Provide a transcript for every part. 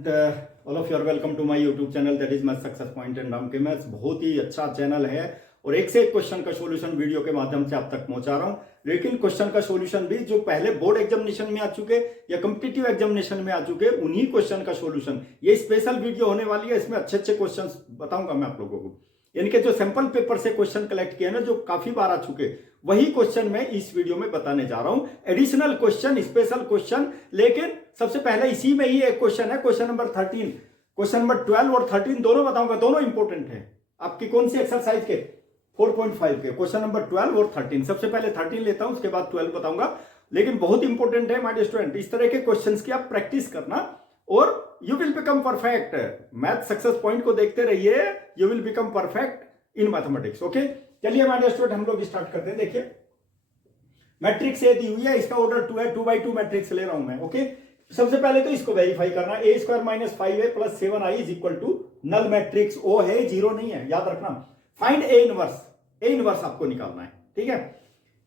Student, all of you are welcome to my YouTube channel that is my success point and Ram के maths. बहुत ही अच्छा channel है और एक से एक क्वेश्चन का सॉल्यूशन वीडियो के माध्यम से आप तक पहुंचा रहा हूं। लेकिन क्वेश्चन का सॉल्यूशन भी जो पहले बोर्ड एग्जामिनेशन में आ चुके या कॉम्पिटिटिव एग्जामिनेशन में आ चुके उन्हीं क्वेश्चन का सॉल्यूशन, ये स्पेशल वीडियो होने वाली है। इसमें अच्छे अच्छे क्वेश्चन बताऊंगा मैं आप लोगों को। इनके जो सैंपल पेपर से क्वेश्चन कलेक्ट किए ना, जो काफी बार आ चुके, वही क्वेश्चन मैं इस वीडियो में बताने जा रहा हूं। Additional question, special question. लेकिन सबसे पहले इसी में ही एक क्वेश्चन है, क्वेश्चन नंबर 13, क्वेश्चन नंबर 12 और 13 दोनों बताऊंगा। दोनों इंपॉर्टेंट है आपकी कौन सी एक्सरसाइज के 4.5 के, क्वेश्चन नंबर 12 और 13। सबसे पहले 13 लेता हूं, उसके बाद 12 बताऊंगा। लेकिन बहुत इंपॉर्टेंट है माय डियर स्टूडेंट, इस तरह के क्वेश्चंस की आप प्रैक्टिस करना और you will become perfect. Math success point को देखते रहिए, you will become perfect in mathematics. Okay, चलिए माय डियर स्टूडेंट हम लोग स्टार्ट करते हैं। देखिए मैट्रिक्स ए दी हुई है, इसका ऑर्डर 2 है, 2x2 मैट्रिक्स ले रहा हूं मैं। ओके, सबसे पहले तो इसको वेरीफाई करना, a square minus 5a plus 7i is equal to null matrix O है, जीरो नहीं है, याद रखना। Find a inverse, a inverse आपको निकालना है, ठीक है।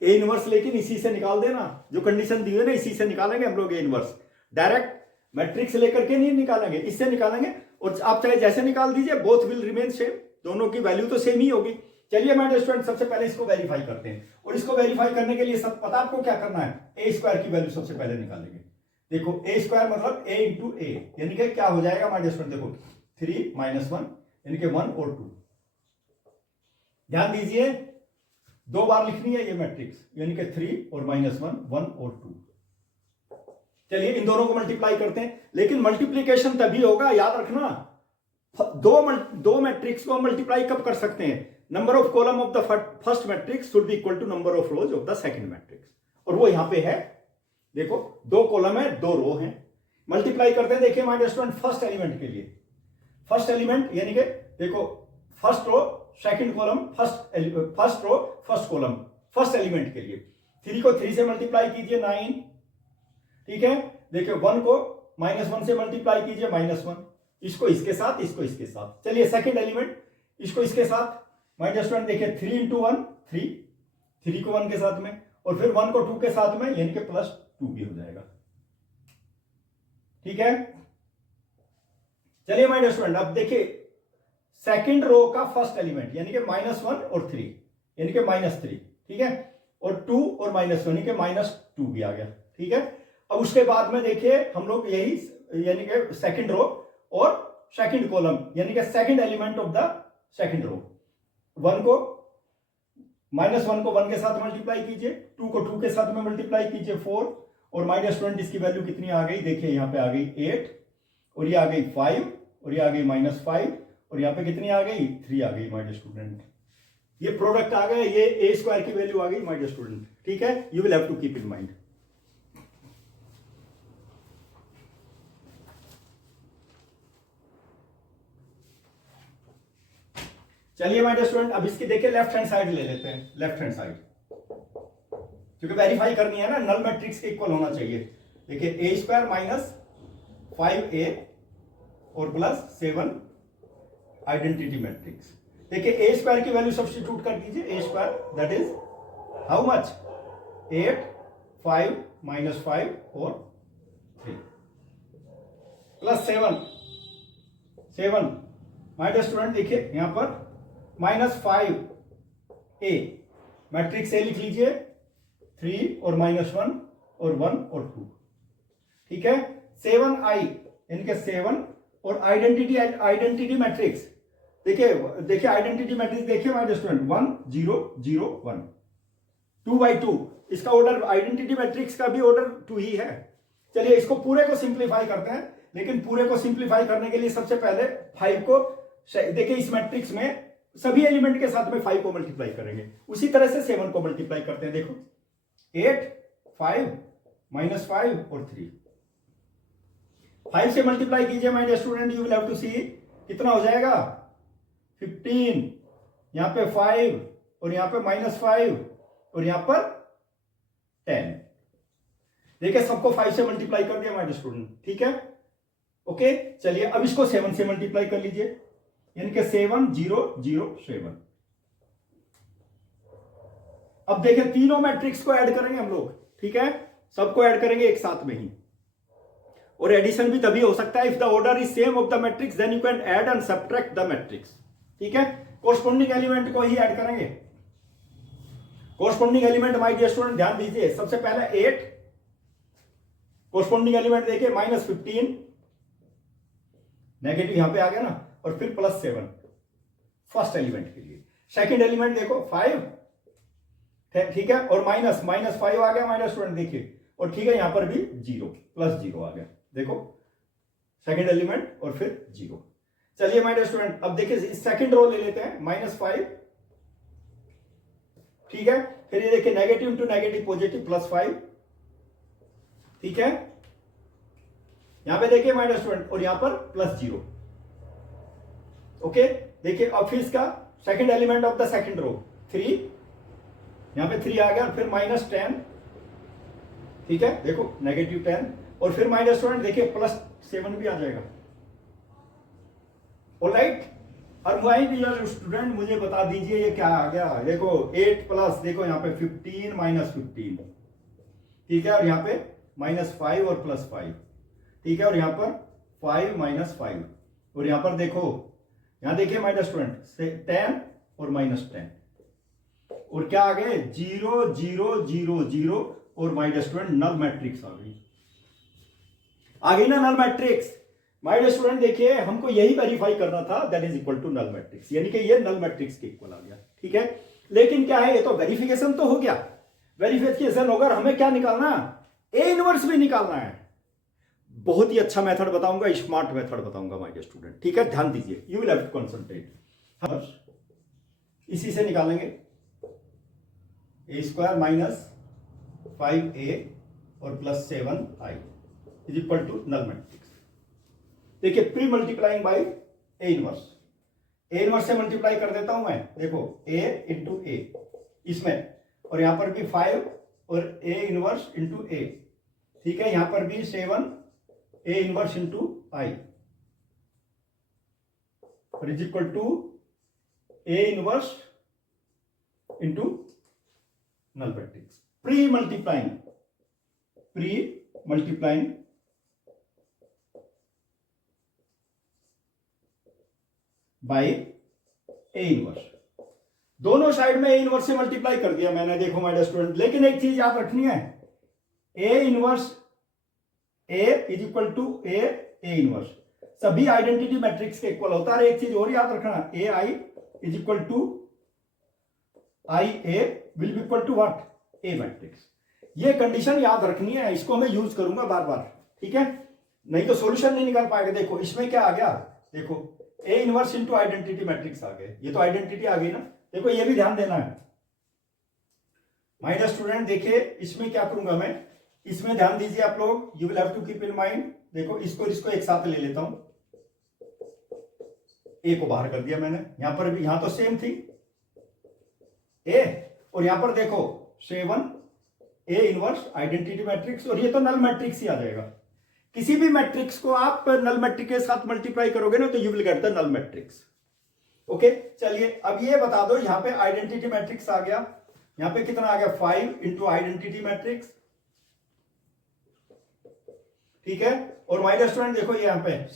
ए इनवर्स लेकिन इसी से निकाल देना, जो कंडीशन दी हुई है ना इसी से निकालेंगे हम लोग ए इनवर्स। डायरेक्ट मैट्रिक्स लेकर के नहीं निकालेंगे, इससे निकालेंगे। और आप चाहे जैसे निकाल दीजिए, बोथ विल रिमेन सेम, दोनों की वैल्यू तो सेम ही होगी। चलिए माय डियर स्टूडेंट सबसे पहले इसको वेरीफाई करते हैं। और इसको वेरीफाई करने के लिए सब पता आपको क्या करना है, ए स्क्वायर की वैल्यू सबसे पहले निकालेंगे। देखो ए स्क्वायर मतलब ए इंटू ए, यानी कि क्या हो जाएगा माय डियर स्टूडेंट, देखो 3 माइनस 1 यानी कि 1 और 2। ध्यान दीजिए, दो बार लिखनी है ये मैट्रिक्स, यानी कि 3 और माइनस 1, 1 और 2। चलिए इन दोनों को मल्टीप्लाई करते हैं, लेकिन मल्टीप्लीकेशन तभी होगा, याद रखना। दो मैट्रिक्स को मल्टीप्लाई कब कर सकते हैं, number of column of the first matrix should be equal to number of rows of the second matrix. और वो यहां पे है, देखो 2 कॉलम है 2 रो है, मल्टीप्लाई करते हैं। देखिए my dear student first element के लिए, फर्स्ट एलिमेंट यानी कि देखो first row second column, first row first column, first element के लिए 3 को 3 से मल्टीप्लाई कीजिए 9, ठीक है। देखिए 1 को -1 से मल्टीप्लाई कीजिए -1, इसको इसके साथ, इसको इसके साथ। चलिए सेकंड एलिमेंट, इसको इसके साथ। माय डियर स्टूडेंट देखिए 3 इंटू 1 3 को 1 के साथ में, और फिर 1 को 2 के साथ में, यानी कि +2 भी हो जाएगा, ठीक है। चलिए माय डियर स्टूडेंट अब देखिए सेकंड रो का फर्स्ट एलिमेंट यानी कि -1 और 3 यानी कि -3, ठीक है। और 2 और -1 यानी कि -2 भी आ गया, ठीक है। अब उसके बाद में देखिए हम लोग यही यानी कि सेकंड रो और सेकंड कॉलम यानी कि second element of the second row, 1 को -1 को 1 के साथ मल्टीप्लाई कीजिए, 2 को 2 के साथ में मल्टीप्लाई कीजिए 4, और माय डियर स्टूडेंट इसकी वैल्यू कितनी आ गई, देखिए यहां पे आ गई 8, और ये आ गई 5, और ये आ गई -5, और यहां पे कितनी आ गई 3 आ गई माय डियर स्टूडेंट। ये प्रोडक्ट आ गया, ये ए स्क्वायर की वैल्यू आ गई माय डियर स्टूडेंट, ठीक है। You will have to keep in mind. चलिए माय डियर स्टूडेंट अब इसकी देखिए लेफ्ट हैंड साइड ले लेते हैं, लेफ्ट हैंड साइड, क्योंकि वेरीफाई करनी है ना, नल मैट्रिक्स के इक्वल होना चाहिए। देखिए ए स्क्वायर माइनस 5a और प्लस 7 आइडेंटिटी मैट्रिक्स। देखिए ए स्क्वायर की वैल्यू सब्स्टिट्यूट कर दीजिए, a square that is how much, 8 5 -5 और 3 प्लस 7 माय डियर स्टूडेंट देखिए यहां पर -5a मैट्रिक्स ए लिख लीजिए, 3 और -1 और 1 और 2, ठीक है। 7i यानी कि 7 और आइडेंटिटी मैट्रिक्स, देखिए आइडेंटिटी मैट्रिक्स देखिए माय डियर स्टूडेंट 1 0 0 1, 2/2, इसका ऑर्डर आइडेंटिटी मैट्रिक्स का भी ऑर्डर 2 ही है। चलिए इसको पूरे को सिंप्लीफाई करते हैं, लेकिन पूरे को सिंप्लीफाई करने के लिए सबसे पहले 5 को देखिए इस मैट्रिक्स में सभी एलिमेंट के साथ में 5 को मल्टीप्लाई करेंगे, उसी तरह से 7 को मल्टीप्लाई करते हैं। देखो 8 5 -5 और 3, 5 से मल्टीप्लाई कीजिए my dear student, you will have to see कितना हो जाएगा 15, यहां पे 5 और यहां पे -5 और यहां पर 10। देखिए सबको 5 से मल्टीप्लाई कर दिया माय डियर स्टूडेंट, ठीक है। ओके चलिए अब इसको 7 से मल्टीप्लाई कर लीजिए, यानी कि 7 0 0 7। अब देखिए तीनों मैट्रिक्स को ऐड करेंगे हम लोग, ठीक है, सबको ऐड करेंगे एक साथ में ही। और एडिशन भी तभी हो सकता है if the order is same of the matrix, then you can add and subtract the matrix. ठीक है, कोरस्पोंडिंग एलिमेंट को ही ऐड करेंगे। Corresponding element my dear student ध्यान दीजिए, सबसे पहले 8, कोरस्पोंडिंग एलिमेंट देखिए -15, नेगेटिव यहां पे आ गया ना, और फिर +7 फर्स्ट एलिमेंट के लिए। सेकंड एलिमेंट देखो 5, ठीक है, और -5 आ गया माइनस स्टूडेंट देखिए, और ठीक है यहां पर भी 0 +0 आ गया, देखो सेकंड एलिमेंट और फिर 0। चलिए माय डियर स्टूडेंट अब देखिए सेकंड रो ले लेते हैं, -5, ठीक है, फिर ये देखिए नेगेटिव इंटू नेगेटिव पॉजिटिव +5, ठीक है, यहां पे देखिए माय डियर स्टूडेंट, और यहां पर +0। ओके, देखिए अब फिर इसका second element of the second row 3, यहां पे 3 आ गया, और फिर -10, ठीक है, देखो -10, और फिर माय डियर स्टूडेंट देखिए +7 भी आ जाएगा। ऑलराइट, और माय डियर स्टूडेंट मुझे बता दीजिए ये क्या आ गया, देखो 8 प्लस, देखो यहां पे 15 -15, ठीक है, और यहां पे -5 और +5, ठीक है, और यहां पर 5 -5, और यहां पर देखो, यहां देखिए माय डियर स्टूडेंट 10 और -10, और क्या आ गए 0 0 0 0, और my dear student null matrix आ गई ना null matrix. My dear student देखिए हमको यही वेरीफाई करना था, that is equal to null matrix, यानी कि ये नल मैट्रिक्स के इक्वल आ गया। ठीक है, लेकिन क्या है, ये तो वेरिफिकेशन तो हो गया, वेरिफिकेशन होगा, हमें क्या निकालना, ए इनवर्स भी निकालना है। बहुत ही अच्छा मेथड बताऊंगा, स्मार्ट मेथड बताऊंगा माय डियर स्टूडेंट, ठीक है, ध्यान दीजिए, you will have to concentrate. हम इसी से निकालेंगे a² - 5a और +7i is equal to null matrix. देखिए pre multiplying by a inverse से मल्टीप्लाई कर देता हूं मैं, देखो a इंटू ए इसमें, और यहां पर भी 5 और a इनवर्स इंटू ए, ठीक है, यहां पर भी 7 a inverse into i is equal to a inverse into null matrix. Premultiplying by a inverse, दोनों साइड में ए इनवर्स से मल्टीप्लाई कर दिया मैंने, देखो माय डियर स्टूडेंट, लेकिन एक चीज याद रखनी है, a inverse a is equal to A inverse सभी आइडेंटिटी मैट्रिक्स के इक्वल होता है। एक चीज और याद रखना, a I is equal to I a will be equal to what, a matrix. ये कंडीशन याद रखनी है, इसको मैं यूज करूंगा बार बार, ठीक है, नहीं तो सॉल्यूशन नहीं निकाल पाएगा। देखो इसमें क्या आ गया, देखो ए इनवर्स इंटू आइडेंटिटी मैट्रिक्स आ गए, ये तो आइडेंटिटी आ गई ना, देखो ये भी ध्यान देना है माय डियर स्टूडेंट। देखिए इसमें क्या करूंगा मैं, इसमें ध्यान दीजिए आप लोग, you will have to keep in mind, देखो इसको एक साथ ले लेता हूं, ए को बाहर कर दिया मैंने, यहां पर भी, यहां तो सेम थी ए, और यहां पर देखो 7 ए इनवर्स आइडेंटिटी मैट्रिक्स, और ये तो नल मैट्रिक्स ही आ जाएगा। किसी भी मैट्रिक्स को आप नल मैट्रिक्स के साथ मल्टीप्लाई करोगे ना तो you will get the null matrix. Okay, चलिए अब ये बता दो, यहां पे आइडेंटिटी मैट्रिक्स आ गया, यहां पे कितना आ गया 5 इंटू आइडेंटिटी मैट्रिक्स, ठीक है, और माय डियर स्टूडेंट देखो ये यहां पे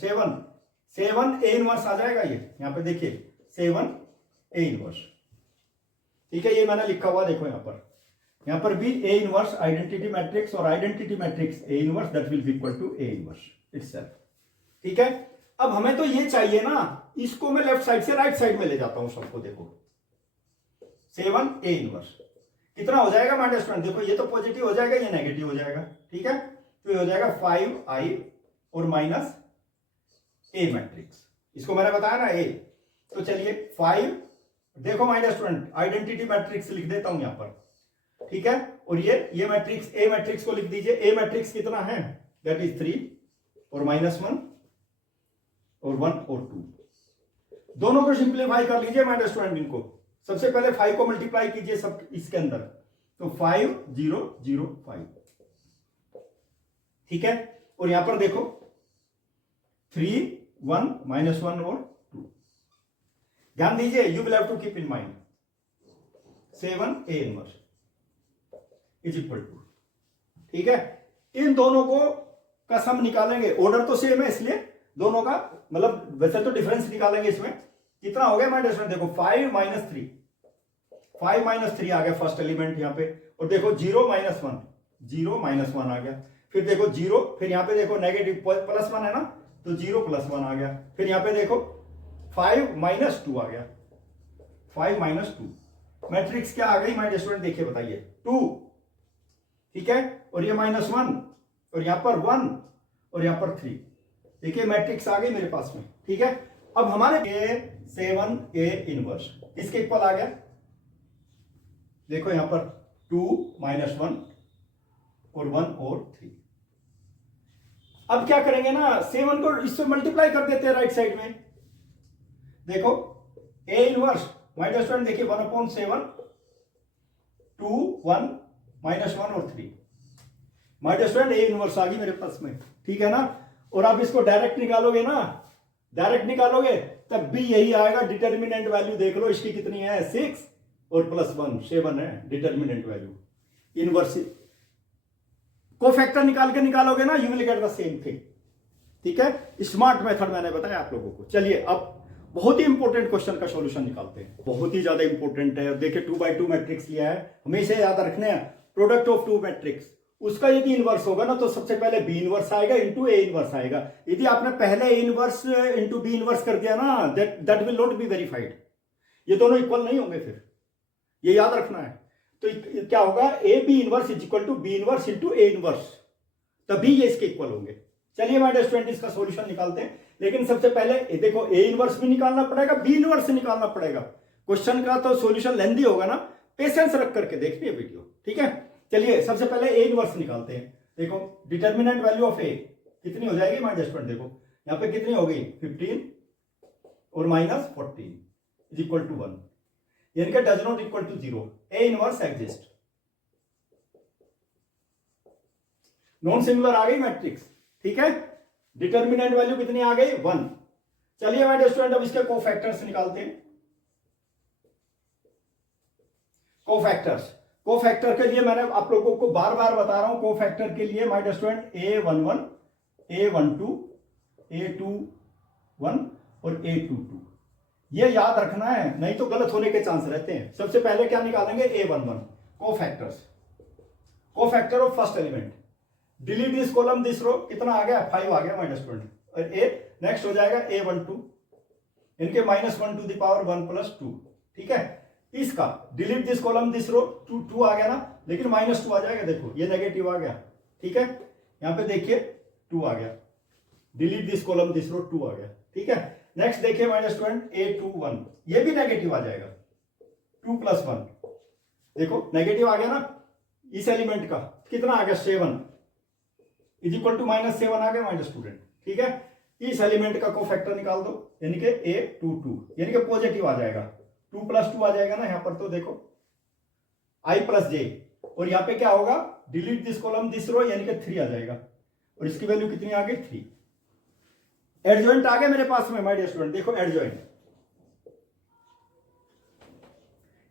7 ए इनवर्स आ जाएगा, ये यहां पे देखिए 7 ए इनवर्स, ठीक है, ये मैंने लिखा हुआ देखो यहां पर भी ए इनवर्स आइडेंटिटी मैट्रिक्स, और identity matrix A inverse that will be equal to A inverse itself, ठीक है। अब हमें तो ये चाहिए ना, इसको मैं लेफ्ट साइड से राइट साइड में ले जाता हूं सबको, देखो 7 ए इनवर्स कितना हो जाएगा माय डियर स्टूडेंट, देखो ये तो पॉजिटिव हो जाएगा, ये नेगेटिव हो जाएगा, ठीक है, तो ये हो जाएगा 5i और माइनस ए मैट्रिक्स, इसको मैंने बताया ना ए, तो चलिए 5, देखो my dear student identity matrix लिख देता हूं यहां पर, ठीक है, और ये मैट्रिक्स ए मैट्रिक्स को लिख दीजिए, ए मैट्रिक्स कितना है, दैट इज 3 और -1 और 1 और 2, दोनों को सिंप्लीफाई कर लीजिए माय डियर स्टूडेंट। इनको सबसे पहले 5 को मल्टीप्लाई कीजिए सब इसके अंदर, तो 5 0 0 5, ठीक है, और यहां पर देखो 3 1 -1 और 2, ध्यान दीजिए, you will have to keep in mind 7 A inverse is equal to, ठीक है, इन दोनों को का सम निकालेंगे, ऑर्डर तो सेम है इसलिए दोनों का मतलब वैसे तो डिफरेंस निकालेंगे इसमें। कितना हो गया हमारे स्टूडेंट, देखो 5 माइनस 3, 5 माइनस 3 आ गया फर्स्ट एलिमेंट यहाँ पे, और देखो 0 माइनस 1, 0 माइनस 1 आ गया, फिर देखो 0, फिर यहाँ पे देखो नेगेटिव प्लस 1 है ना, तो 0 प्लस 1 आ गया, फिर यहाँ पे देखो 5 माइनस 2 आ गया, 5 माइनस 2, मैट्रिक्स क्या आ गई हमारे स्टूडेंट, देखिए बताइए 2, ठीक है, और ये माइनस 1, और यहां पर 1, और यहां पर 3, देखिए मैट्रिक्स आ गई मेरे पास में, ठीक है। अब हमारे A7 A इनवर्स इसके इक्वल आ गया, देखो यहां पर 2 माइनस 1 और 1 और 3। अब क्या करेंगे ना, 7 को इससे मल्टीप्लाई कर देते हैं राइट साइड में, देखो A इनवर्स माइनस स्टूडेंट देखिए 1/7, 2 1 माइनस 1 और 3, माइनस स्टूडेंट A इनवर्स आ गई मेरे पास में, ठीक है ना। और आप इसको डायरेक्ट निकालोगे ना, डायरेक्ट निकालोगे तब भी यही आएगा। डिटर्मिनेंट वैल्यू देख लो इसकी कितनी है, 6 और प्लस 1 7 है डिटर्मिनेंट वैल्यू इनवर्स। कोफैक्टर निकाल के निकालोगे ना, you will get the same thing, ठीक है। स्मार्ट मेथड मैंने बताया आप लोगों को। चलिए अब बहुत ही इंपॉर्टेंट क्वेश्चन का सॉल्यूशन निकालते हैं, बहुत ही ज्यादा इंपॉर्टेंट है। देखिए 2x2 मैट्रिक्स लिया है, हमेशा याद रखना है प्रोडक्ट ऑफ 2 मैट्रिक्स, उसका यदि इनवर्स होगा ना तो सबसे पहले बी इनवर्स आएगा इंटू ए इनवर्स आएगा। यदि आपने पहले A inverse into B inverse कर दिया ना, that will not be verified, ये दोनों इक्वल नहीं होंगे, फिर ये याद रखना है। तो क्या होगा, A B inverse is equal to B inverse into A inverse, तभी ये इसके इक्वल होंगे। चलिए हमारे स्टूडेंट इसका सॉल्यूशन निकालते हैं, लेकिन सबसे पहले देखो ए इनवर्स भी निकालना पड़ेगा, बी इनवर्स निकालना पड़ेगा। क्वेश्चन का तो सॉल्यूशन लेंथी होगा ना, पेशेंस रख करके देखिए वीडियो, ठीक है। चलिए सबसे पहले ए इनवर्स निकालते हैं। देखो डिटर्मिनेंट वैल्यू ऑफ ए कितनी हो जाएगी हमारे स्टूडेंट, देखो यहां पे कितनी हो गई 15 और माइनस 14 इज इक्वल टू 1, यानी कि does not equal to 0। A inverse exist, non singular आ गई मैट्रिक्स, ठीक है। डिटर्मिनेंट वैल्यू कितनी आ गई 1। चलिए हमारे स्टूडेंट अब इसके कोफैक्टर्स निकालते हैं। कोफैक्टर्स, कोफैक्टर के लिए मैंने आप लोगों को बार बार बता रहा हूं, कोफैक्टर के लिए my student A11 A12 A21 और A22, ये याद रखना है, नहीं तो गलत होने के चांस रहते हैं। सबसे पहले क्या निकालेंगे, A11 cofactors, cofactor of first element. Delete this column this row, कितना आ गया 5 आ गया माय स्टूडेंट, और ए नेक्स्ट हो जाएगा A12, इनके -1 टू द पावर 1 + 2, ठीक है। इसका डिलीट दिस कॉलम दिस रो, 2 आ गया ना, लेकिन -2 आ जाएगा, देखो ये नेगेटिव आ गया, ठीक है। यहां पे देखिए 2 आ गया, डिलीट दिस कॉलम दिस रो 2 आ गया, ठीक है। नेक्स्ट देखिए माइनस स्टूडेंट A21, ये भी नेगेटिव आ जाएगा, 2 + 1, देखो नेगेटिव आ गया ना, इस एलिमेंट का कितना आ गया 7 इज इक्वल टू -7 आ गया माइनस स्टूडेंट, ठीक है। इस एलिमेंट का कोफैक्टर निकाल दो, यानी कि A22, यानी कि पॉजिटिव आ जाएगा, 2 + 2 आ जाएगा ना यहां पर, तो देखो I + j, और यहां पे क्या होगा, डिलीट दिस कॉलम दिस रो, यानी कि 3 आ जाएगा, और इसकी वैल्यू कितनी आ गई 3। एडजॉइंट आ गया मेरे पास में माय डियर स्टूडेंट, देखो एडजॉइंट,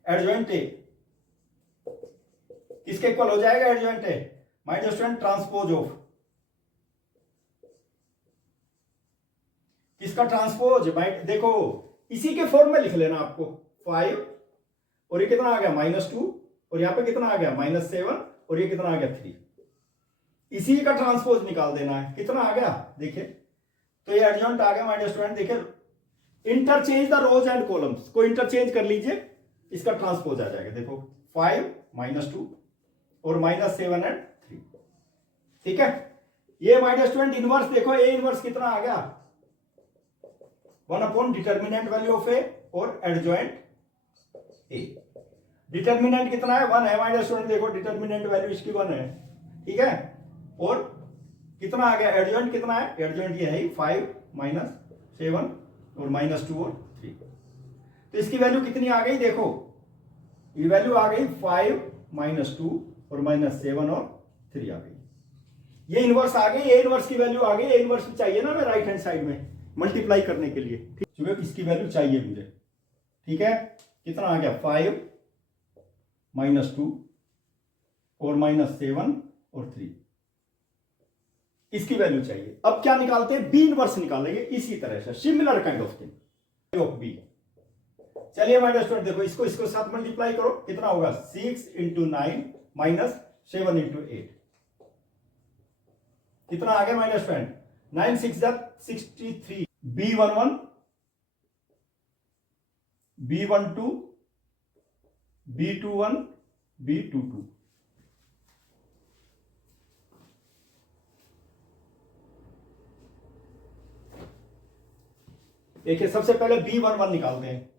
एडजॉइंट ए किसके इक्वल हो जाएगा, adjoint A my dear student transpose of, किसका ट्रांसपोज, देखो इसी के फॉर्म में लिख लेना आपको, 5 और ये कितना आ गया -2, और यहां पे कितना आ गया -7, और ये कितना आ गया 3, इसी का ट्रांसपोज निकाल देना है, कितना आ गया देखिए, तो ये एडजॉइंट आ गया माय डियर स्टूडेंट। देखिए interchange the rows and columns को इंटरचेंज कर लीजिए, इसका ट्रांसपोज आ जाएगा, देखो 5 -2 और -7 एंड 3, ठीक है। ये माय डियर स्टूडेंट इनवर्स, देखो ए इनवर्स कितना आ गया 1 डिटर्मिनेंट वैल्यू ऑफ ए और एडजॉइंट ए। डिटर्मिनेंट कितना है 1 है माय डियर स्टूडेंट, देखो डिटर्मिनेंट वैल्यू इसकी 1 है, ठीक है। और कितना आ गया एडजॉइंट, कितना है एडजॉइंट, ये है 5 -7 और -2 और 3, तो इसकी वैल्यू कितनी आ गई, देखो ये वैल्यू आ गई 5 -2 और -7 और 3 आ गई, ये इनवर्स आ गई, ए इनवर्स की वैल्यू आ गई। ए इनवर्स चाहिए ना मैं राइट हैंड साइड में मल्टीप्लाई करने के लिए, ठीक, इसकी वैल्यू चाहिए मुझे, ठीक है। कितना आ गया 5 -2 और -7 और 3, इसकी वैल्यू चाहिए। अब क्या निकालते हैं, बी इनवर्स निकालेंगे इसी तरह से, similar kind of thing of B. चलिए माय स्टूडेंट देखो, इसको इसको साथ मल्टीप्लाई करो, कितना होगा 6 इंटू 9 माइनस 7 इंटू 8, कितना आ गया my student, 9 6 63, B11 B12 B21 B22। देखिए सबसे पहले B11 निकालते हैं,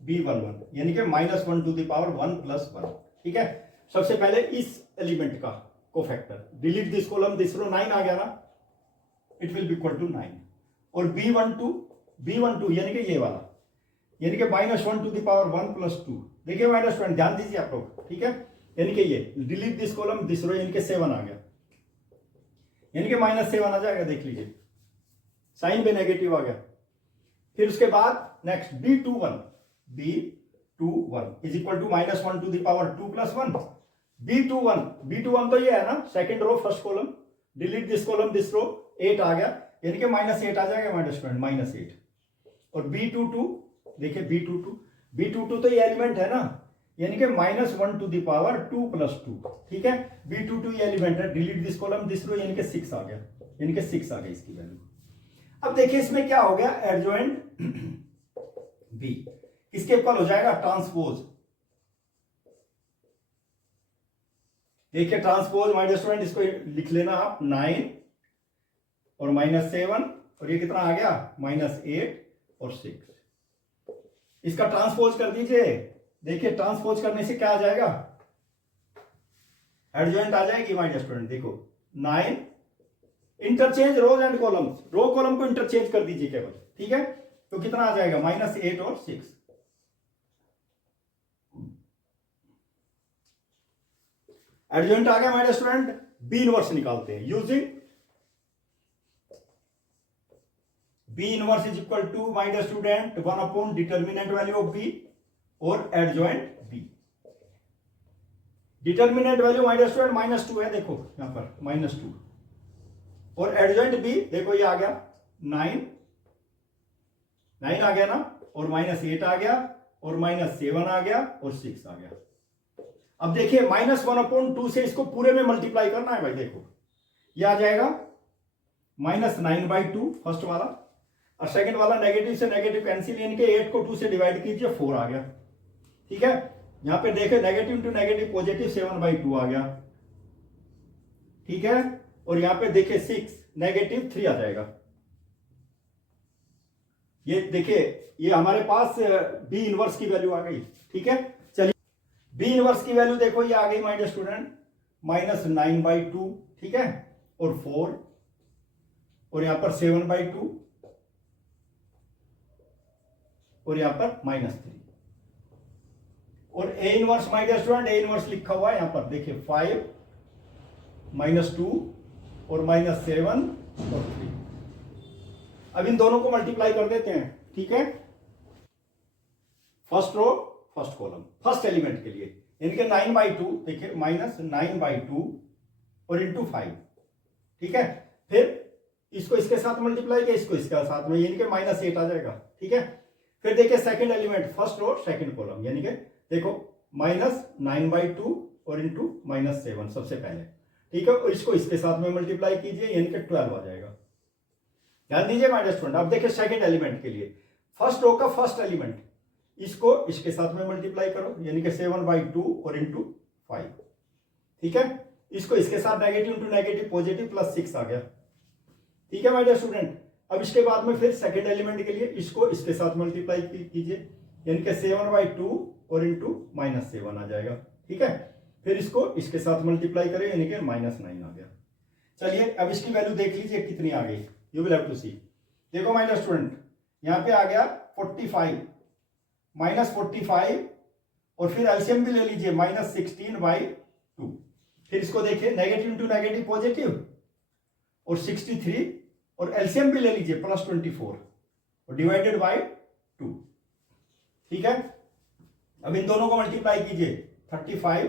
B11 यानी कि -1 टू द पावर 1 प्लस 1, ठीक है। सबसे पहले इस एलिमेंट का cofactor, delete this column this row, 9 आ गया ना, it will be equal to 9। और B12 यानी कि ये वाला, यानी कि -1 टू द पावर 1 प्लस 2। देखिए माइनस 1, ध्यान दीजिए आप लोग, ठीक है। यानी कि ये डिलीट दिस कॉलम दिस रो, यानी कि 7 आ गया, यानी कि -7 आ जाएगा, देख लीजिए साइन भी नेगेटिव आ गया। फिर उसके बाद next B21 is equal to -1 to the power 2 plus 1। B21 तो ये है ना, second row first column, delete this column this row, 8 आ गया, यानी कि -8 आ जाएगा माइनस स्टूडेंट, -8। और B22 देखिए, B22 तो ये एलिमेंट है ना, यानी कि -1 टू द पावर 2 प्लस 2, ठीक है। B22 ये एलिमेंट है, डिलीट दिस कॉलम दिस रो, यानी कि 6 आ गया, यानी कि 6 आ गई इसकी वैल्यू। अब देखिए इसमें क्या हो गया, एडजॉइंट बी किसके इक्वल हो जाएगा, ट्रांसपोज। देखिए ट्रांसपोज माय डियर स्टूडेंट, इसको लिख लेना आप, 9 और -7, और ये कितना आ गया -8 और 6। इसका ट्रांसपोज कर दीजिए। देखिए ट्रांसपोज करने से क्या आ जाएगा, एडजॉइंट आ जाएगी माय डियर स्टूडेंट। देखो 9, interchange rows and columns, row column को इंटरचेंज कर दीजिए केवल, ठीक है। तो कितना आ जाएगा -8 और 6। एडजॉइंट आ गया my dear student. B inverse निकालते हैं using b inverse is equal to my dear student 1 upon determinant value of b और adjoint b. Determinant value my dear student -2 है, देखो यहां पर -2, और एडजॉइंट बी देखो ये आ गया 9 आ गया ना, और -8 आ गया, और -7 आ गया, और 6 आ गया। अब देखिए -1/2 से इसको पूरे में मल्टीप्लाई करना है भाई, देखो ये आ जाएगा -9/2 फर्स्ट वाला, और सेकंड वाला नेगेटिव से नेगेटिव कैंसिल, यानी कि 8 को 2 से डिवाइड कीजिए, 4 आ गया, ठीक है। यहां पे देखे नेगेटिव टू नेगेटिव पॉजिटिव, 7/2 आ गया, ठीक है। और यहां पे देखे 6 नेगेटिव 3 आ जाएगा। ये देखिए ये हमारे पास बी इनवर्स की वैल्यू आ गई, ठीक है। चलिए बी इनवर्स की वैल्यू देखो ये आ गई माय डियर स्टूडेंट, -9/2, ठीक है, और 4, और यहां पर 7/2, और यहां पर -3। और A inverse my dear student, A inverse लिखा हुआ है यहां पर, देखिए 5 -2 और -7 और 3। अब इन दोनों को मल्टीप्लाई कर देते हैं, ठीक है। First row first column first element के लिए, यानी कि 9/2, देखिए -9/2 और इंटू 5, ठीक है। फिर इसको इसके साथ मल्टीप्लाई किया, इसको इसके साथ में, यानी कि -8 आ जाएगा, ठीक है। फिर देखिए second element first row second column, यानी कि देखो -9/2 और इंटू -7 सबसे पहले, ठीक है। और इसको इसके साथ में मल्टीप्लाई कीजिए, यानी कि 12 आ जाएगा। ध्यान दीजिए माय डियर स्टूडेंट। अब देखिए सेकंड एलिमेंट के लिए, फर्स्ट रो का फर्स्ट एलिमेंट, इसको इसके साथ में मल्टीप्लाई करो, यानी कि 7/2 और इंटू 5, ठीक है। इसको इसके साथ नेगेटिव इंटू नेगेटिव पॉजिटिव +6 आ गया, ठीक है माय डियर स्टूडेंट। अब इसके बाद में फिर सेकंड एलिमेंट के लिए इसको इसके साथ मल्टीप्लाई कीजिए, यानी कि 7/2 और इंटू -7 आ जाएगा, ठीक है। फिर इसको इसके साथ मल्टीप्लाई करें, यानी कि -9 आ गया। चलिए अब इसकी वैल्यू देख लीजिए कितनी आ गई, यू विल हैव टू सी। देखो माय डियर स्टूडेंट, यहां पे आ गया 45 -45, और फिर एलसीएम भी ले लीजिए -16/2। फिर इसको देखिए नेगेटिव इंटू नेगेटिव पॉजिटिव, और 63, और एलसीएम भी ले लीजिए +24 और डिवाइडेड बाय 2, ठीक है। अब इन दोनों को मल्टीप्लाई कीजिए 35,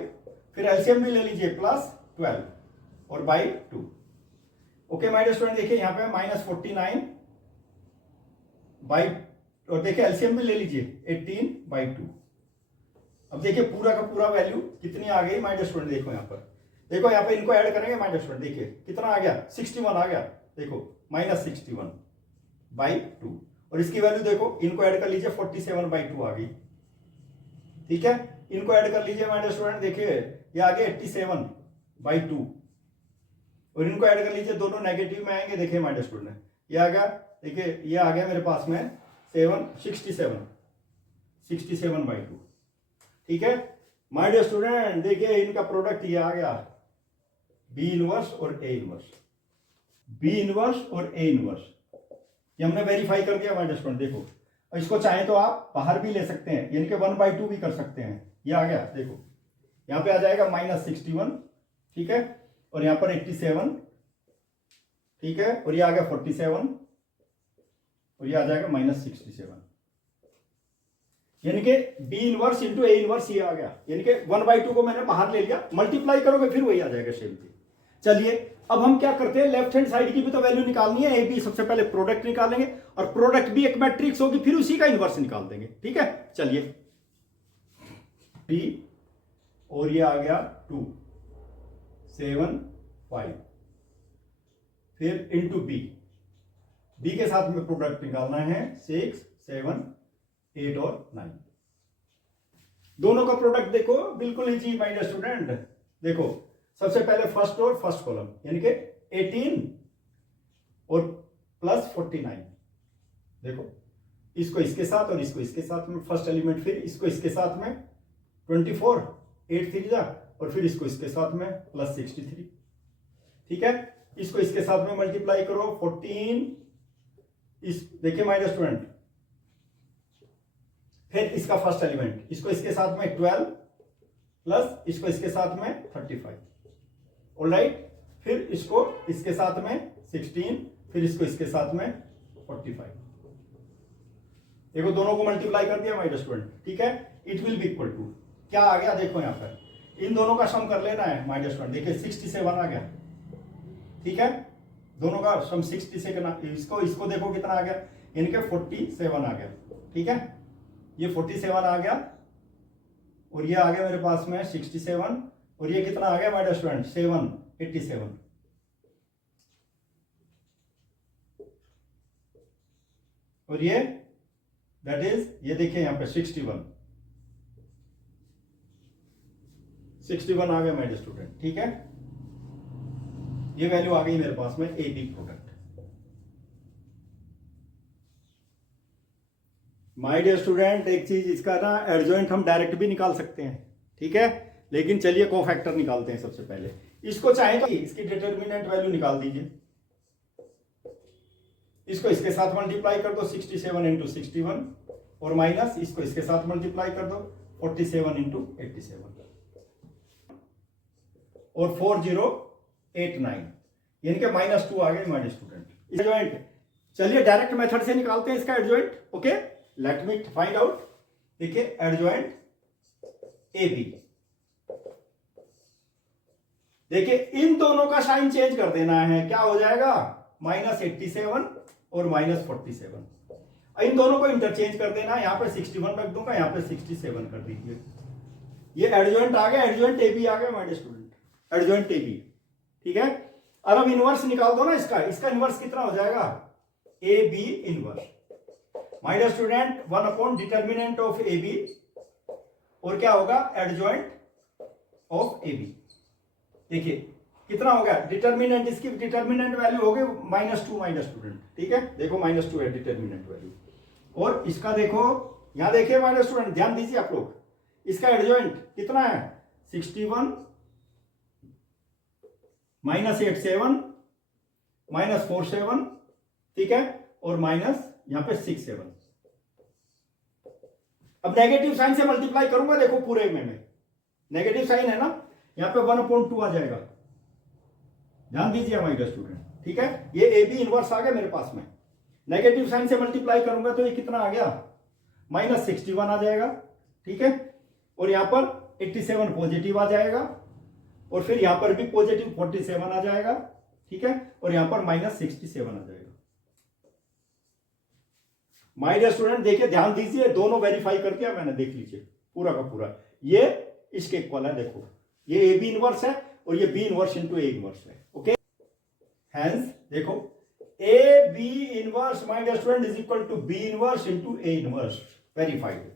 फिर एलसीएम भी ले लीजिए +12 और by 2। Okay my dear student, देखिए यहाँ पे -49 बाई, और देखिए एलसीएम भी ले लीजिए 18/2। अब देखिए पूरा का पूरा वैल्यू कितनी आ गई माय डियर स्टूडेंट, देखो यहाँ पर, देखो यहाँ पे इनको ऐड करेंगे माय डियर स्टूडेंट, देखिए कितना आ गया 61 आ गया, देखो -61/2, और इसकी वैल्यू देखो, इनको ऐड कर लीजिए 47/2 आ गई। ठीक है, इनको ऐड कर लीजिए माय डियर स्टूडेंट, देखिए ये आ गया 87/2, और इनको ऐड कर लीजिए, दोनों नेगेटिव में आएंगे, देखिए माय डियर स्टूडेंट ये आ गया, देखिए ये आ गया मेरे पास में 67/2। ठीक है माय डियर स्टूडेंट, देखिए इनका प्रोडक्ट ये आ गया बी इनवर्स और ए इनवर्स, बी इनवर्स और ए इनवर्स, ये हमने वेरीफाई कर दिया माय डियर स्टूडेंट। देखो, और इसको चाहे तो आप बाहर भी ले सकते हैं, यानी कि 1/2 भी कर सकते हैं। ये आ गया, देखो यहाँ पे आ जाएगा -61, ठीक है, और यहाँ पर 87, ठीक है, और ये आ गया 47, और ये आ जाएगा -67, यानी कि B inverse into A inverse ये आ गया, यानी कि 1/2 को मैंने बाहर ले लिया, मल्टीप्लाई करोगे फिर वही आ जाएगा सेम थी। चलिए अब हम क्या करते हैं, लेफ्ट हैंड साइड की भी तो वैल्यू निकालनी है, ए बी, सबसे पहले प्रोडक्ट निकालेंगे, और प्रोडक्ट भी एक मैट्रिक्स होगी, फिर उसी का इनवर्स निकाल देंगे। ठीक है, चलिए बी, और ये आ गया 2 7 5, फिर इंटू बी, बी के साथ में प्रोडक्ट निकालना है 6 7 8 और 9, दोनों का प्रोडक्ट देखो बिल्कुल इजी माय डियर स्टूडेंट। देखो सबसे पहले फर्स्ट और फर्स्ट कॉलम, यानी कि 18 और +49, देखो इसको इसके साथ और इसको इसके साथ में फर्स्ट एलिमेंट, फिर इसको इसके साथ में 24 8 3 जा, और फिर इसको इसके साथ में +63। ठीक है, इसको इसके साथ में मल्टीप्लाई करो 14, इस देखिए माय डियर स्टूडेंट, फिर इसका फर्स्ट एलिमेंट, इसको इसके साथ में 12 प्लस इसको इसके साथ में 35, ऑलराइट, फिर इसको इसके साथ में 16, फिर इसको इसके साथ में 45। देखो दोनों को मल्टीप्लाई कर दिया माय डियर स्टूडेंट। ठीक है, it will be equal to, क्या आ गया देखो यहाँ पर, इन दोनों का सम कर लेना है माय डियर स्टूडेंट, देखिए 67 आ गया। ठीक है, दोनों का सम 67 करना, इसको देखो कितना आ गया, इनके 47 आ गया। ठीक है, ये 47 आ गया, और ये आ गया मेरे पास में 67, और ये कितना आ गया माय डियर स्टूडेंट 87। और ये दैट इज, ये देखिए यहाँ पे 61 आ गया माय डियर स्टूडेंट। ठीक है, ये वैल्यू आ गई मेरे पास में A B product. My dear student एक चीज, इसका ना एडजॉइंट हम डायरेक्ट भी निकाल सकते हैं। ठीक है, लेकिन चलिए कोफैक्टर निकालते हैं सबसे पहले। इसको चाहे तो इसकी डिटर्मिनेंट वैल्यू निकाल दीजिए, इसको इसके साथ मल्टीप्लाई कर दो 67 इंटू 61, और माइनस इसको इसके साथ मल्टीप्लाई कर दो 47 इंटू 87, और 4089, यानी कि -2 आ गए माय स्टूडेंट एडजॉइंट। चलिए डायरेक्ट मेथड से निकालते हैं इसका adjoint. Okay, let me find out. देखिए एडजॉइंट ए बी, देखिए इन दोनों का साइन चेंज कर देना है, क्या हो जाएगा -87 और -47, इन दोनों को इंटरचेंज कर देना है, यहां पे 61 रख दूंगा, यहां पे 67 कर दीजिए, ये एडजॉइंट आ गया, एडजॉइंट ए बी आ गया my student, adjoint A B. ठीक है, और अब इनवर्स निकाल दो ना इसका इनवर्स कितना हो जाएगा, A B inverse my dear student 1 determinant of A B, और क्या होगा एडजॉइंट ऑफ ए बी। देखिए कितना हो गया डिटर्मिनेंट, इसकी डिटर्मिनेंट वैल्यू हो गई -2 माय डियर स्टूडेंट। ठीक है, देखो -2 है डिटर्मिनेंट वैल्यू, और इसका देखो यहां देखिए माय डियर स्टूडेंट, ध्यान दीजिए आप लोग, इसका एडजॉइंट कितना है 61 -87 -47, ठीक है, और माइनस यहां पे 67। अब नेगेटिव साइन से मल्टीप्लाई करूंगा, देखो पूरे में नेगेटिव साइन है ना, यहां पे 1/2 आ जाएगा, ध्यान दीजिए माय डियर स्टूडेंट। ठीक है, ये ए बी इनवर्स आ गया मेरे पास में, नेगेटिव साइन से मल्टीप्लाई करूंगा तो ये कितना आ गया -61 आ जाएगा। ठीक है, और यहां पर 87 पॉजिटिव आ जाएगा, और फिर यहां पर भी पॉजिटिव 47 आ जाएगा। ठीक है, और यहां पर -67 आ जाएगा। माय डियर स्टूडेंट देखिए, ध्यान दीजिए, दोनों वेरीफाई कर दिया मैंने, देख लीजिए पूरा का पूरा, ये इसके इक्वल है। देखो ये ए बी इनवर्स है और ये B inverse into A inverse है। ओके, हैंस देखो A B inverse my dear student is equal to B inverse into A inverse, verified.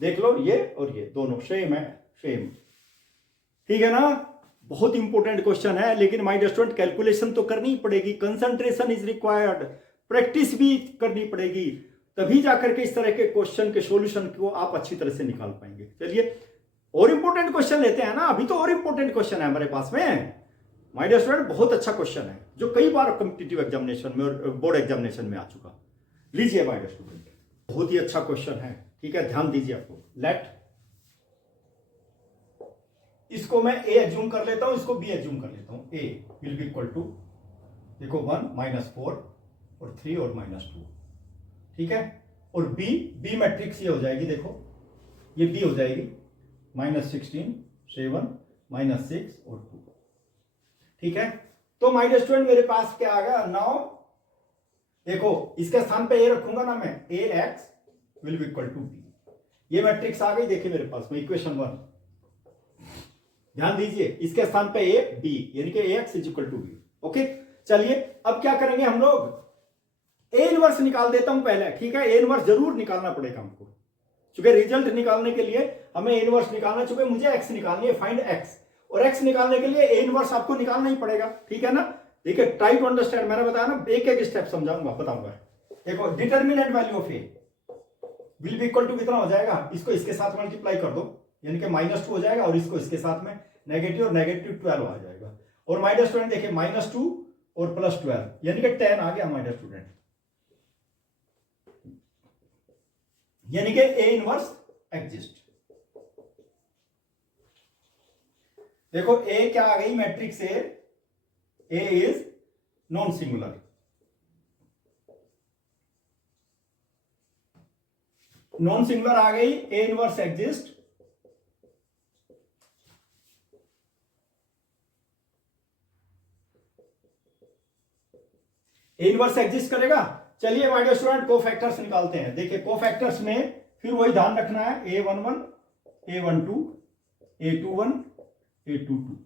देख लो ये और ये दोनों सेम है, सेम, ठीक है ना। बहुत इंपॉर्टेंट क्वेश्चन है, लेकिन माय डियर स्टूडेंट कैलकुलेशन तो करनी ही पड़ेगी, कंसंट्रेशन इज रिक्वायर्ड, प्रैक्टिस भी करनी पड़ेगी, तभी जाकर के इस तरह के क्वेश्चन के सॉल्यूशन को आप अच्छी तरह से निकाल पाएंगे। चलिए और इंपॉर्टेंट क्वेश्चन लेते हैं ना, अभी तो और इंपॉर्टेंट क्वेश्चन है हमारे पास में। माय डियर स्टूडेंट बहुत अच्छा क्वेश्चन है, जो कई बार कॉम्पिटिटिव एग्जामिनेशन में और बोर्ड एग्जामिनेशन में आ चुका। लीजिए माय डियर स्टूडेंट, बहुत ही अच्छा क्वेश्चन है, ठीक है, ध्यान दीजिए आपको। लेट, इसको मैं ए एज्यूम कर लेता हूं, इसको बी एज्यूम कर लेता हूं। ए विल बी इक्वल टू, देखो 1 -4 और 3 और -2, ठीक है, और बी मैट्रिक्स ये हो जाएगी, देखो ये बी हो जाएगी -16, 7, -6 और 2, ठीक है। तो माय डियर स्टूडेंट मेरे पास क्या आ गया नाउ, देखो इसके स्थान पे ए रखूंगा ना मैं, a x will be equal to b, ये मैट्रिक्स आ गई, देखिए मेरे पास में इक्वेशन 1। ध्यान दीजिए, इसके स्थान पे ए बी यानी कि a x is equal to b. Okay, चलिए अब क्या करेंगे हम लोग, ए इनवर्स निकाल देता हूं पहले, ठीक है। ए इनवर्स जरूर निकालना पड़ेगा हमको, क्योंकि रिजल्ट निकालने के लिए हमें ए इनवर्स निकालना, चूंकि मुझे एक्स निकालनी है, फाइंड एक्स, और एक्स निकालने के लिए ए इनवर्स आपको निकालना ही पड़ेगा, ठीक है ना। देखिए ट्राई टू अंडरस्टैंड, मैंने बताया ना, एक एक स्टेप समझाऊंगा, बताऊंगा। देखो determinant value of A will be equal to कितना हो जाएगा, इसको इसके साथ मल्टीप्लाई कर दो, यानी कि -2 हो जाएगा, और इसको इसके साथ में नेगेटिव और नेगेटिव 12 आ जाएगा। और माय डियर स्टूडेंट देखिए -2 और +12 यानी कि 10 आ गया माय डियर स्टूडेंट, यानी कि ए इनवर्स एग्जिस्ट। देखो ए क्या आ गई matrix, a is non singular, non singular आ गई, a inverse exist, a inverse exist करेगा। चलिए माय डियर स्टूडेंट कोफैक्टर्स निकालते हैं। देखिए कोफैक्टर्स में फिर वही ध्यान रखना है, A11, A12, A21, A22,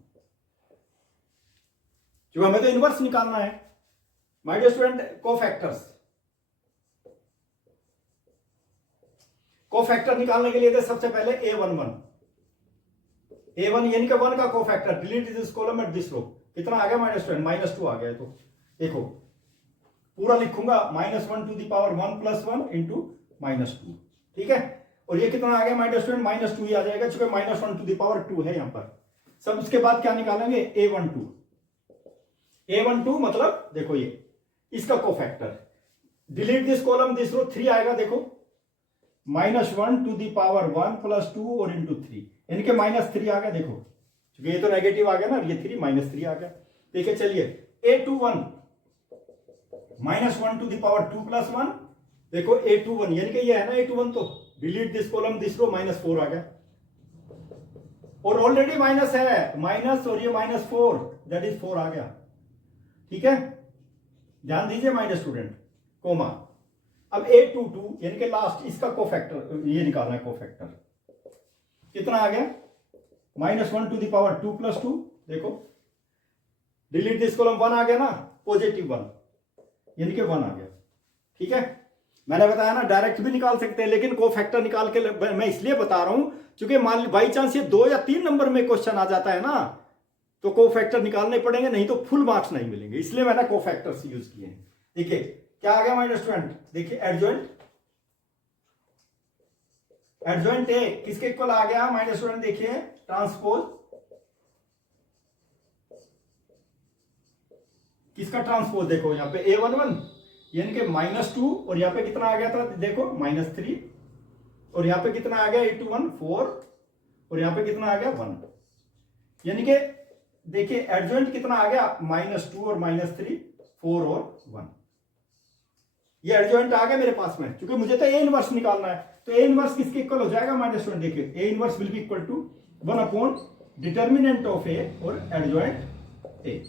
जो हमें तो इनवर्स निकालना है। माय डियर स्टूडेंट कोफैक्टर निकालने के लिए तो सबसे पहले A11, A1 यानी कि 1 का cofactor, delete this column at this row, कितना आ गया माय डियर स्टूडेंट, -2 आ गया। तो देखो पूरा लिखूंगा, -1 टू द पावर 1 + 1 इंटू -2, ठीक है। और ये कितना आ गया माय डियर स्टूडेंट, -2 ही आ जाएगा, चूंकि -1 टू द पावर 2 है यहां पर। सब उसके बाद क्या निकालेंगे, A12 मतलब देखो ये इसका cofactor, delete this column this row, 3 आएगा, देखो -1 टू द पावर 1 + 2 और इंटू 3, यानी कि -3 आ गया। देखो क्योंकि ये तो नेगेटिव आ गया ना, ये 3 -3 आ गया। देखिए चलिए A21 -1 टू द पावर 2 + 1, देखो A21 यानी कि ये है ना A21, तो डिलीट दिस कॉलम दिस रो, -4 आ गया, और ऑलरेडी माइनस है, माइनस और ये -4 दैट इज 4 आ गया, ठीक है। ध्यान दीजिए माय डियर स्टूडेंट, कोमा। अब A22 यानी कि लास्ट, इसका कोफैक्टर ये निकालना है, कोफैक्टर कितना आ गया, -1 टू द पावर 2 + 2, देखो डिलीट दिस कॉलम 1 आ गया ना, +1 यानी कि 1 आ गया, ठीक है। मैंने बताया ना डायरेक्ट भी निकाल सकते हैं, लेकिन कोफैक्टर निकाल के मैं इसलिए बता रहा हूं क्योंकि मान ली बाई चांस ये 2 या 3 नंबर में क्वेश्चन आ जाता है ना, तो कोफैक्टर निकालने पड़ेंगे, नहीं तो फुल मार्क्स नहीं मिलेंगे, इसलिए मैंने कोफैक्टर्स यूज किए हैं। देखिए क्या आ गया माय डियर स्टूडेंट, देखिए एडजॉइंट ए किसके इक्वल आ गया माय डियर स्टूडेंट, देखिए ट्रांसपोज, किसका ट्रांसपोज, देखो यहां पे A11 यानी कि -2, और यहां पे कितना आ गया था, देखो -3, और यहां पे कितना आ गया A21 4, और यहां पे कितना आ गया 1, यानी कि देखिए एडजॉइंट कितना आ गया, -2 और -3, 4 और 1, ये एडजॉइंट आ गया मेरे पास में, क्योंकि मुझे तो ए इनवर्स निकालना है। तो ए इनवर्स किसके इक्वल हो जाएगा माय डियर स्टूडेंट, देखिए a inverse will be equal to 1 upon determinant of a और एडजॉइंट ए,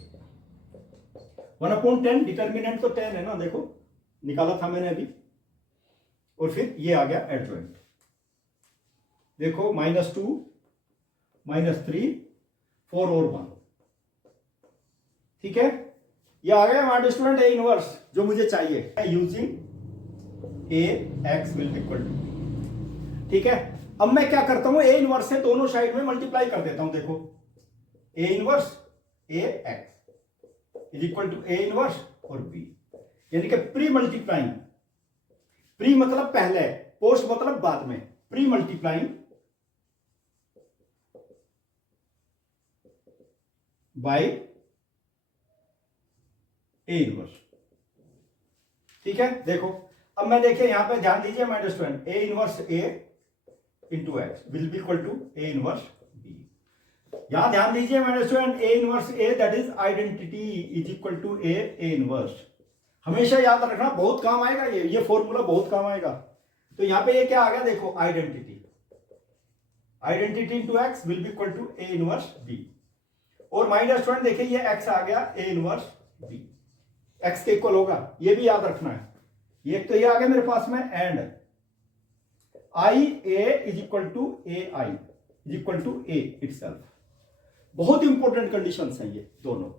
1/10, डिटर्मिनेंट तो 10 है ना, देखो निकाला था मैंने अभी। और फिर ये आ गया एडजॉइंट, देखो -2 -3 4 और 1, ठीक है। ये आ गया हमारे स्टूडेंट ए इनवर्स जो मुझे चाहिए, using A x will equal to, ठीक है। अब मैं क्या करता हूं, ए इनवर्स से दोनों साइड में मल्टीप्लाई कर देता हूं, देखो ए inverse A x is equal to A inverse और बी, यानी कि प्री मल्टीप्लाइंग, प्री मतलब पहले, पोस्ट मतलब बाद में, pre multiplying by a inverse, ठीक है। देखो अब मैं देखिए यहां पे ध्यान दीजिए my student, A inverse A into X will be equal to A inverse B. यहां ध्यान दीजिए my student, A inverse A that is identity is equal to A inverse. हमेशा याद रखना, बहुत काम आएगा ये फॉर्मूला बहुत काम आएगा। तो यहां पे ये क्या आ गया, देखो identity, identity into X will be equal to A inverse B. और माय स्टूडेंट देखिए ये एक्स आ गया ए इनवर्स बी, एक्स के इक्वल होगा, ये भी याद रखना है। ये तो ये आ गया मेरे पास में, and I A is equal to A I is equal to A itself. बहुत इंपॉर्टेंट कंडीशंस हैं ये दोनों।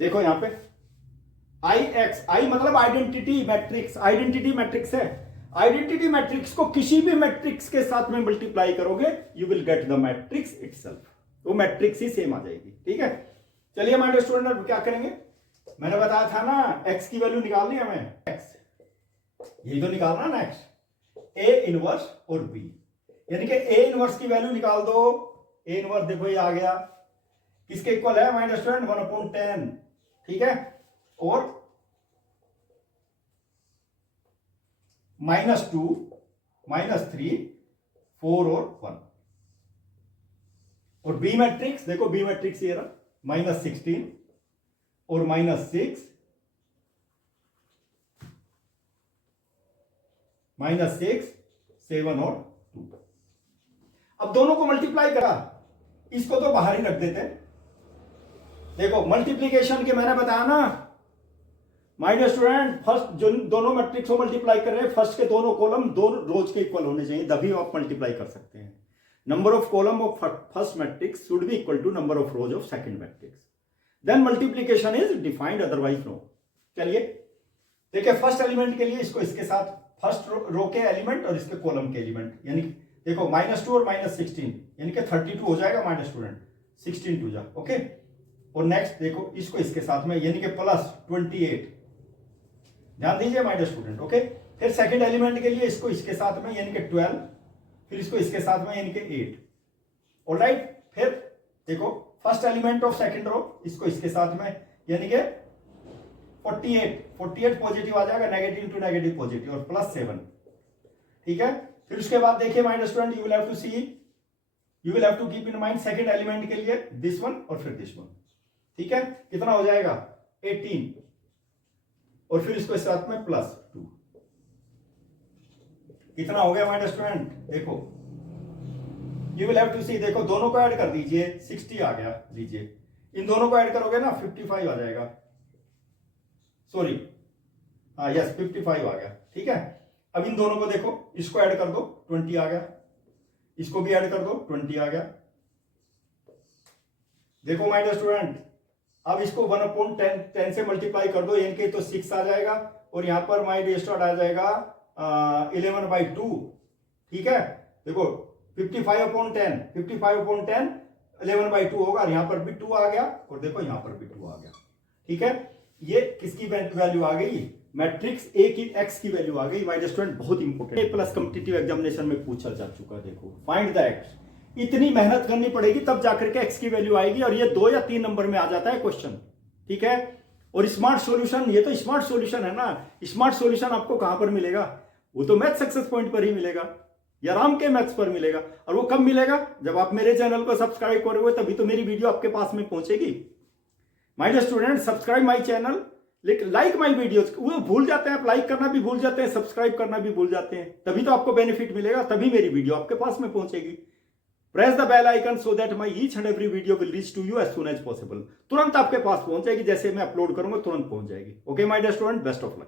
देखो यहां पे आई एक्स, आई मतलब आइडेंटिटी मैट्रिक्स, आइडेंटिटी मैट्रिक्स है, आइडेंटिटी मैट्रिक्स को किसी भी मैट्रिक्स के साथ में मल्टीप्लाई करोगे you will get the matrix itself, वो मैट्रिक्स ही सेम आ जाएगी, ठीक है। चलिए हमारे स्टूडेंट अब क्या करेंगे, मैंने बताया था ना x की वैल्यू निकालनी है हमें, x ये तो निकालना ना x, a इनवर्स और b, यानी कि a इनवर्स की वैल्यू निकाल दो। a इनवर्स देखो ये आ गया, किसके इक्वल है माय स्टूडेंट, 1/10, ठीक है। और -2 -3 4 और 1। और बी मैट्रिक्स देखो, बी मैट्रिक्स ये रहा, -16 और -6 -6 7 और 2। अब दोनों को मल्टीप्लाई करा, इसको तो बाहर ही रख देते हैं। देखो मल्टीप्लीकेशन के मैंने बताया ना माय स्टूडेंट, फर्स्ट जो दोनों मैट्रिक्स को मल्टीप्लाई कर रहे हैं, फर्स्ट के दोनों कॉलम दो रोज के इक्वल होने चाहिए, तभी आप मल्टीप्लाई कर सकते हैं। Number of column of first matrix should be equal to number of rows of second matrix, then multiplication is defined, otherwise no. चलिए देखिए फर्स्ट एलिमेंट के लिए इसको इसके साथ, फर्स्ट रो के एलिमेंट और इसके कॉलम के एलिमेंट, यानी देखो -2 और -16 यानी कि 32 हो जाएगा माय स्टूडेंट, 16 टू जा, ओके। और नेक्स्ट देखो इसको इसके साथ में, यानी कि +28, ध्यान दीजिए माय स्टूडेंट, ओके। फिर सेकंड एलिमेंट के लिए इसको इसके साथ में, यानी कि 12, फिर इसको इसके साथ में, यानी कि 8, ऑलराइट। फिर देखो first element of second row, इसको इसके साथ में, यानी कि 48 पॉजिटिव आ जाएगा, नेगेटिव टू नेगेटिव पॉजिटिव, और +7, ठीक है। फिर उसके बाद देखिए my student, you will have to see, you will have to keep in mind second element के लिए दिस वन और फिर दिस वन, ठीक है। कितना हो जाएगा 18, और फिर इसको साथ में +2, कितना हो गया माय स्टूडेंट, देखो यू विल हैव टू सी, देखो दोनों को ऐड कर दीजिए, 60 आ गया, लीजिए इन दोनों को ऐड करोगे ना 55 आ जाएगा, सॉरी हाँ यस 55 आ गया, ठीक है। अब इन दोनों को देखो, इसको ऐड कर दो 20 आ गया, इसको भी ऐड कर दो 20 आ गया। देखो माय स्टूडेंट, अब इसको 1/10 से मल्टीप्लाई कर दो, यानी कि तो 6 आ जाएगा, और यहां पर माय डियर स्टूडेंट आ जाएगा 11/2, ठीक है। देखो 55/10 11/2 होगा, और यहां पर भी 2 आ गया, और देखो यहां पर भी 2 आ गया, ठीक है। ये किसकी वैल्यू आ गई, मैट्रिक्स ए की, एक्स की वैल्यू आ गई माय स्टूडेंट, बहुत इंपॉर्टेंट, ए प्लस कॉम्पिटिटिव एग्जामिनेशन में पूछा जा चुका। देखो फाइंड द एक्स, इतनी मेहनत करनी पड़ेगी तब जाकर के एक्स की वैल्यू आएगी, और ये 2 या 3 नंबर में आ जाता है क्वेश्चन, ठीक है। और स्मार्ट सॉल्यूशन, ये तो स्मार्ट सॉल्यूशन है ना, स्मार्ट सॉल्यूशन आपको कहां पर मिलेगा, वो तो मैथ सक्सेस पॉइंट पर ही मिलेगा, या राम के मैथ्स पर मिलेगा। और वो कब मिलेगा, जब आप मेरे चैनल को सब्सक्राइब करोगे, तभी तो मेरी वीडियो आपके पास में पहुंचेगी। My student, subscribe my channel, लेकिन लाइक माय वीडियोस, वो भूल जाते हैं आप, लाइक करना भी भूल जाते हैं, सब्सक्राइब करना भी भूल जाते हैं, तभी तो आपको बेनिफिट मिलेगा, तभी मेरी वीडियो आपके पास में पहुंचेगी। Press the bell icon so that my each and every video will reach to you as soon as possible. तुरंत आपके पास पहुंच जाएगी, जैसे मैं अपलोड करूंगा तुरंत पहुंच जाएगी। Okay my dear student, best of luck.